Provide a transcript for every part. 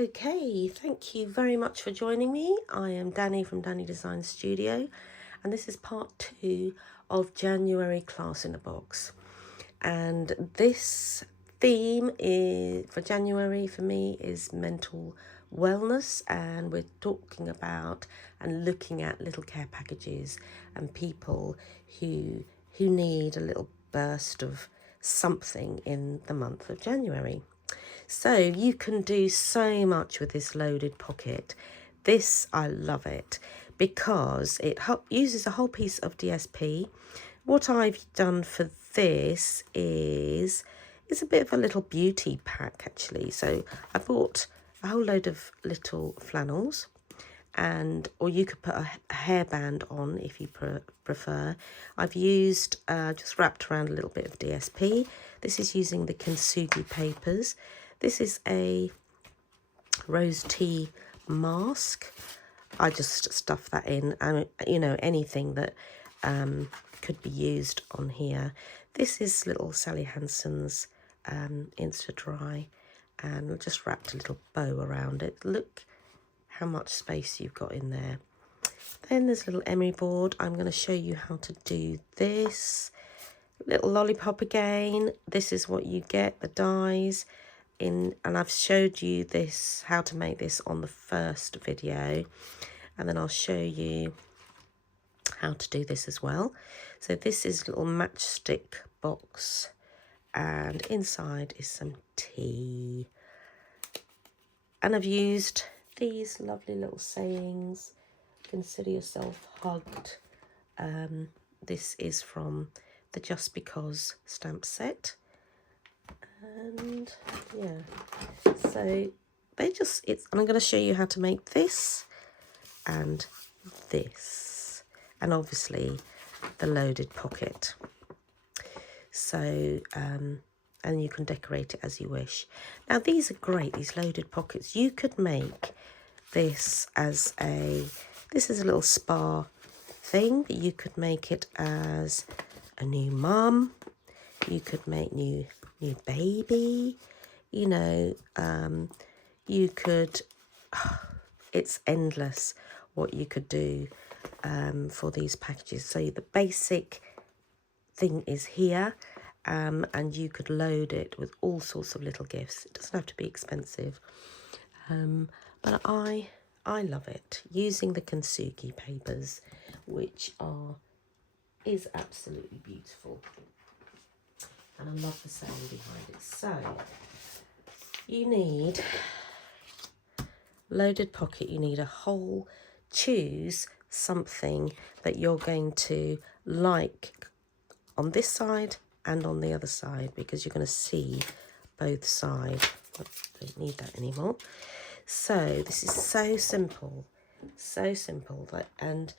Okay, thank you very much for joining me. I am Danny from Danny Design Studio, and this is part 2 of January Class in a Box. And this theme is for January for me is mental wellness, and we're talking about and looking at little care packages and people who need a little burst of something in the month of January. So you can do so much with this loaded pocket. This, I love it because it uses a whole piece of DSP. What I've done for this is a bit of a little beauty pack actually. So I bought a whole load of little flannels, or you could put a hairband on if you prefer. I've used just wrapped around a little bit of DSP. This is using the kintsugi papers. This is a rose tea mask. I just stuff that in, and anything that could be used on here. This is little Sally Hansen's Insta Dry, and I just wrapped a little bow around it. Look how much space you've got in there. Then there's a little emery board. I'm going to show you how to do this. Little lollipop again. This is what you get, the dies in, and I've showed you this, how to make this on the first video, and then I'll show you how to do this as well. So this is a little matchstick box, and inside is some tea. And I've used these lovely little sayings. Consider yourself hugged. This is from the Just Because stamp set. And yeah, so and I'm going to show you how to make this and this, and obviously the loaded pocket. So and you can decorate it as you wish. Now these are great, these loaded pockets. You could make this as this is a little spa thing, but you could make it as a new mum. You could make new baby, you could, it's endless what you could do for these packages. So the basic thing is here, and you could load it with all sorts of little gifts. It doesn't have to be expensive, but I love it, using the kintsugi papers, which is absolutely beautiful. And I love the sound behind it. So you need loaded pocket, you need a hole. Choose something that you're going to like on this side and on the other side, because you're going to see both sides. I don't need that anymore. So this is so simple, and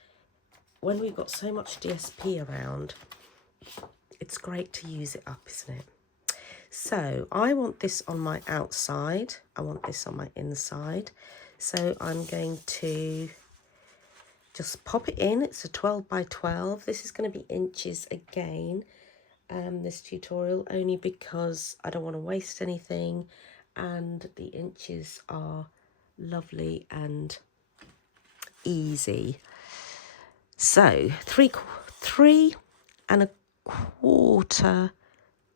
when we've got so much DSP around, it's great to use it up, isn't it? So I want this on my outside, I want this on my inside. So I'm going to just pop it in. It's a 12 by 12. This is going to be inches again, this tutorial, only because I don't want to waste anything, and the inches are lovely and easy. So 3 1/4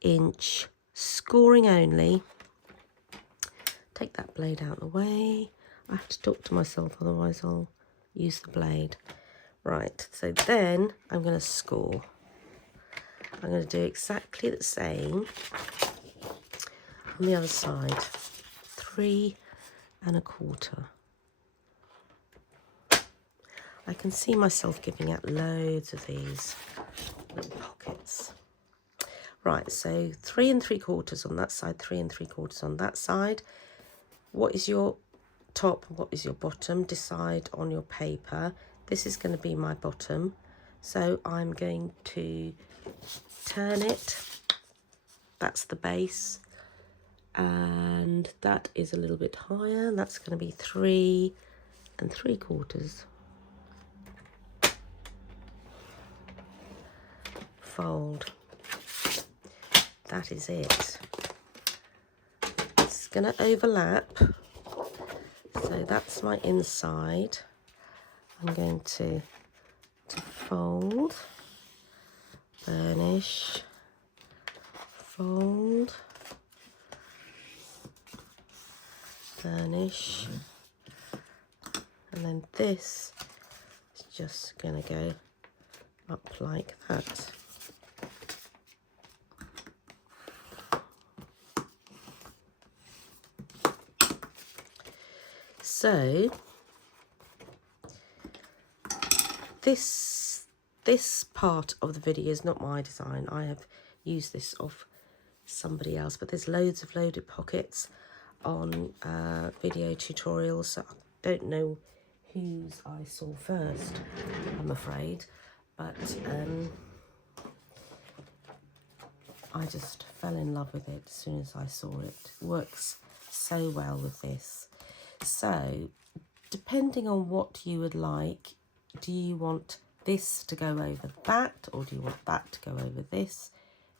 inch scoring only. Take that blade out of the way. I have to talk to myself, otherwise I'll use the blade. Right, so then I'm going to score. I'm going to do exactly the same on the other side. 3 1/4. I can see myself giving out loads of these little pockets. Right, so 3 3/4 on that side, 3 3/4 on that side. What is your top, what is your bottom? Decide on your paper. This is going to be my bottom, so I'm going to turn it. That's the base, and that is a little bit higher. That's going to be 3 3/4. Fold. That is it. It's going to overlap, So that's my inside. I'm going to fold, burnish, fold, burnish, and then this is just going to go up like that. So this part of the video is not my design. I have used this off somebody else, but there's loads of loaded pockets on video tutorials, so I don't know whose I saw first, I'm afraid, but I just fell in love with it as soon as I saw it. It works so well with this. So depending on what you would like, do you want this to go over that, or do you want that to go over this?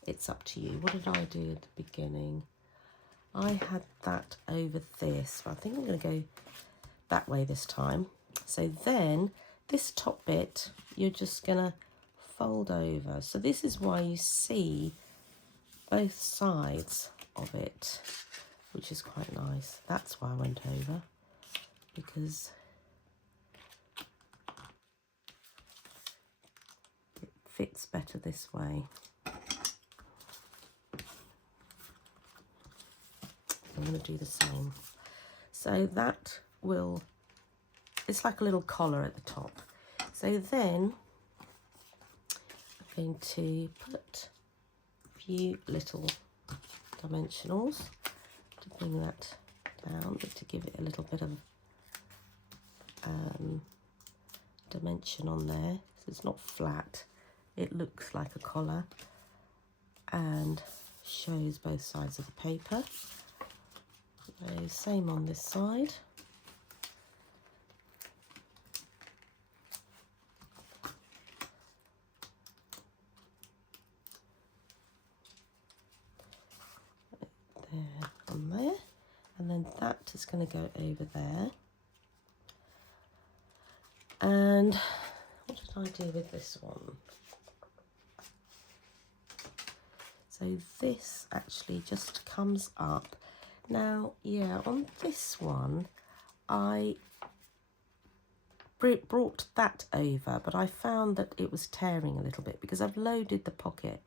It's up to you. What did I do at the beginning? I had that over this, but I think I'm going to go that way this time. So then this top bit, you're just going to fold over. So this is why you see both sides of it, which is quite nice. That's why I went over, because it fits better this way. I'm going to do the same. So that will, it's like a little collar at the top. So then I'm going to put a few little dimensionals to bring that down, but to give it a little bit of dimension on there. So it's not flat, it looks like a collar and shows both sides of the paper. So same on this side. There on there, and then that is going to go over there. And what did I do with this one? So this actually just comes up. Now, yeah, on this one, I brought that over, but I found that it was tearing a little bit because I've loaded the pocket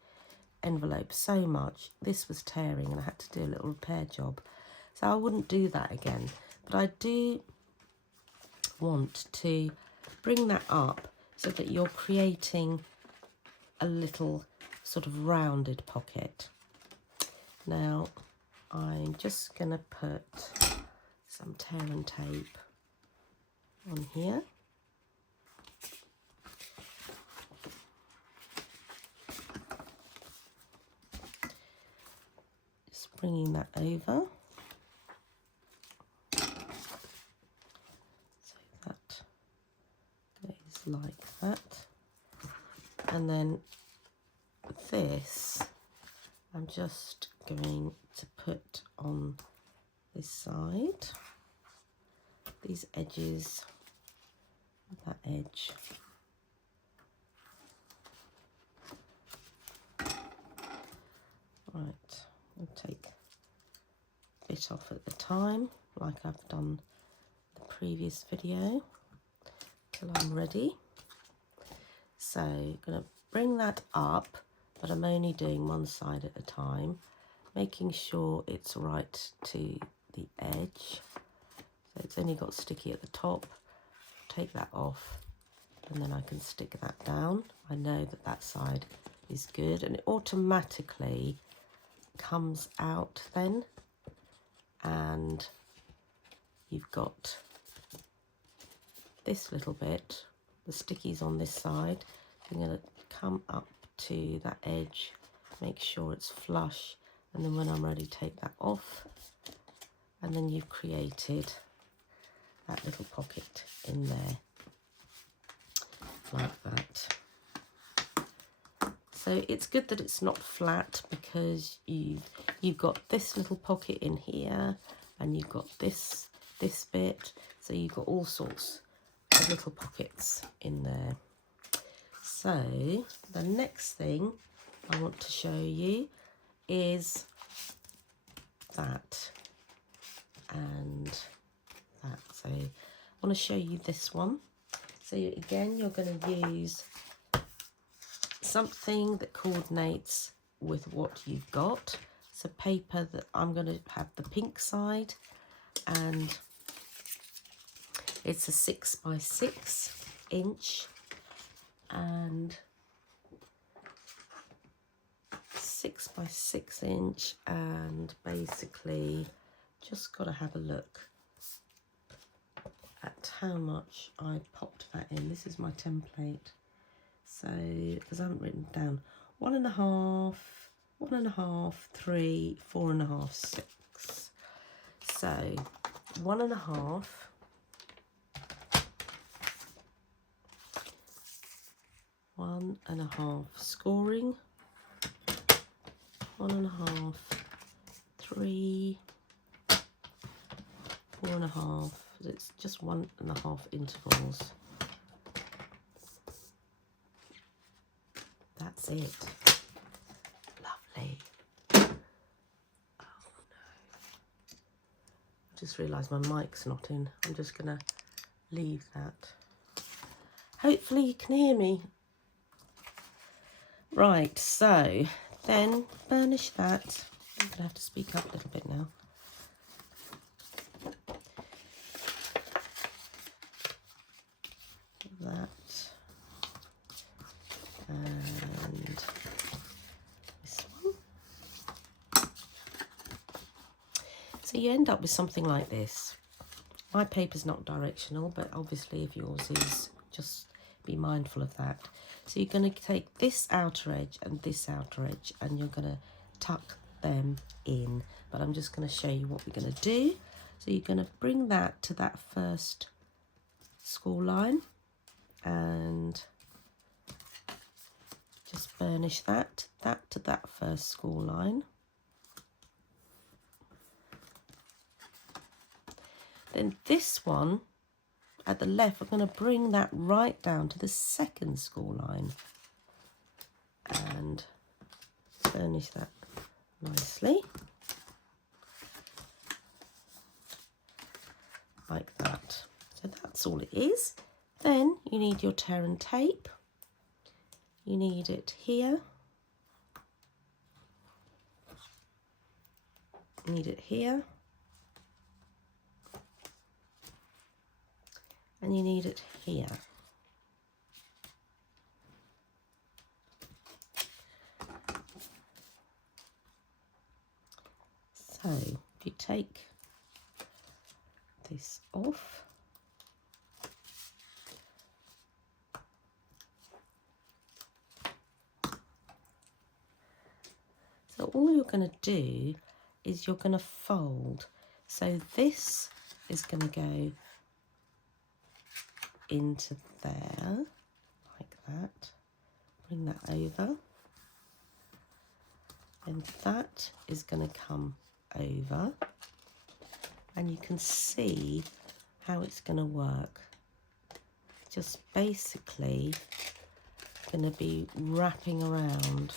envelope so much. This was tearing and I had to do a little repair job. So I wouldn't do that again. But I do want to bring that up so that you're creating a little sort of rounded pocket. Now, I'm just going to put some tear and tape on here. Just bringing that over. So that goes like that. And then this, I'm just going to put on this side, these edges, that edge. Right, I'll take a bit off at the time, like I've done the previous video, till I'm ready. So I'm going to bring that up, but I'm only doing one side at a time, making sure it's right to the edge. So it's only got sticky at the top. Take that off and then I can stick that down. I know that that side is good, and it automatically comes out then, and you've got this little bit, the stickies on this side. I'm going to come up to that edge, make sure it's flush, and then when I'm ready, take that off, and then you've created that little pocket in there like that. So it's good that it's not flat, because you've got this little pocket in here, and you've got this this bit, so you've got all sorts of little pockets in there. So the next thing I want to show you is that and that. So I want to show you this one. So again, you're going to use something that coordinates with what you've got. So paper that I'm going to have the pink side, and it's a 6 by 6 inch and 6 by 6 inch, and basically just got to have a look at how much I popped that in. This is my template, so because I haven't written down 1.5, 1.5, 3, 4.5, 6. So 1.5, 1.5 scoring, 1.5, 3, 4.5. It's just 1.5 intervals. That's it. Lovely. Oh no. I just realised my mic's not in. I'm just going to leave that. Hopefully you can hear me. Right, so then burnish that. I'm going to have to speak up a little bit now. That and this one. So you end up with something like this. My paper's not directional, but obviously if yours is, just be mindful of that. So you're going to take this outer edge and this outer edge, and you're going to tuck them in. But I'm just going to show you what we're going to do. So you're going to bring that to that first score line and just burnish that to that first score line. Then this one at the left, I'm going to bring that right down to the second score line and burnish that nicely like that. So that's all it is. Then you need your tear and tape. You need it here. You need it here. And you need it here. So if you take this off, so all you're going to do is you're going to fold. So this is going to go into there like that. Bring that over, and that is going to come over, and you can see how it's going to work. Just basically going to be wrapping around.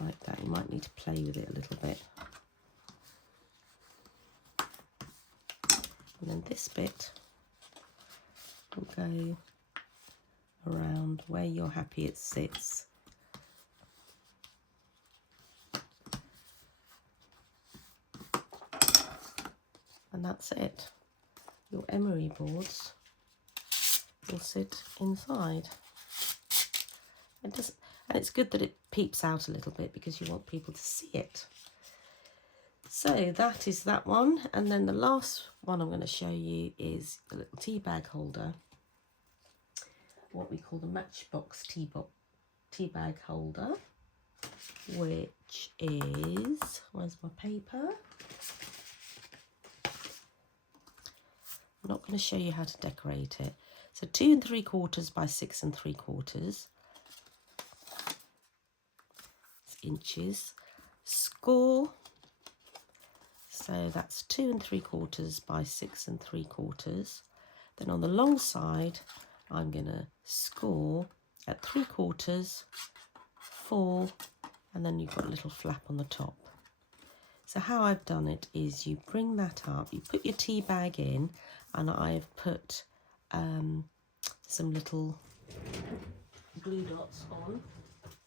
Like that. You might need to play with it a little bit. And then this bit will go around where you're happy it sits. And that's it. Your emery boards will sit inside. And it's good that it peeps out a little bit because you want people to see it. So that is that one. And then the last one I'm going to show you is a little tea bag holder. What we call the matchbox tea bag holder, which is, where's my paper? I'm not going to show you how to decorate it. So 2 3/4 by 6 3/4. inches. Score, so that's 2 3/4 by 6 3/4. Then on the long side, I'm going to score at 3/4, 4, and then you've got a little flap on the top. So how I've done it is you bring that up, you put your tea bag in, and I've put some little glue dots on.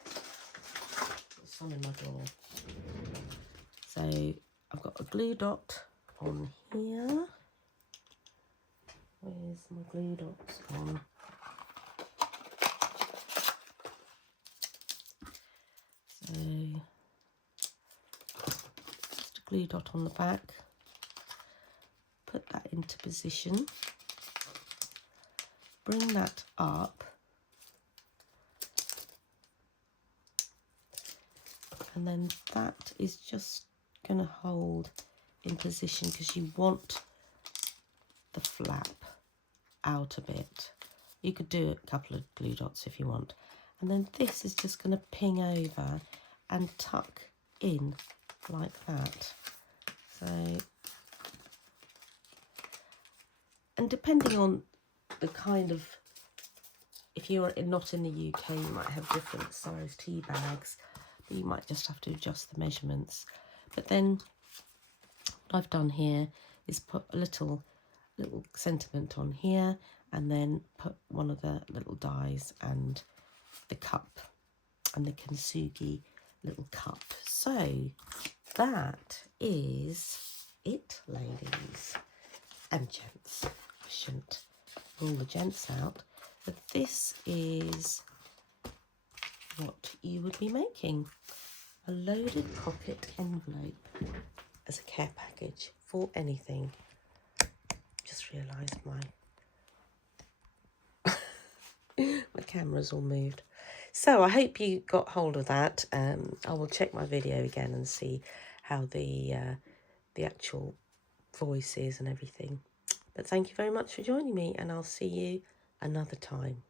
There's some in my drawer. So I've got a glue dot on here. Where's my glue dots on? So just a glue dot on the back. Put that into position. Bring that up. And then that is just going to hold in position because you want the flap out a bit. You could do a couple of glue dots if you want. And then this is just going to ping over and tuck in like that. So, and depending on the kind of, if you're not in the UK, you might have different size tea bags. You might just have to adjust the measurements. But then what I've done here is put a little sentiment on here, and then put one of the little dies and the cup and the kintsugi little cup. So that is it, ladies and gents. I shouldn't rule the gents out, but this is what you would be making. A loaded pocket envelope as a care package for anything. Just realised my camera's all moved. So I hope you got hold of that. I will check my video again and see how the actual voice is and everything. But thank you very much for joining me, and I'll see you another time.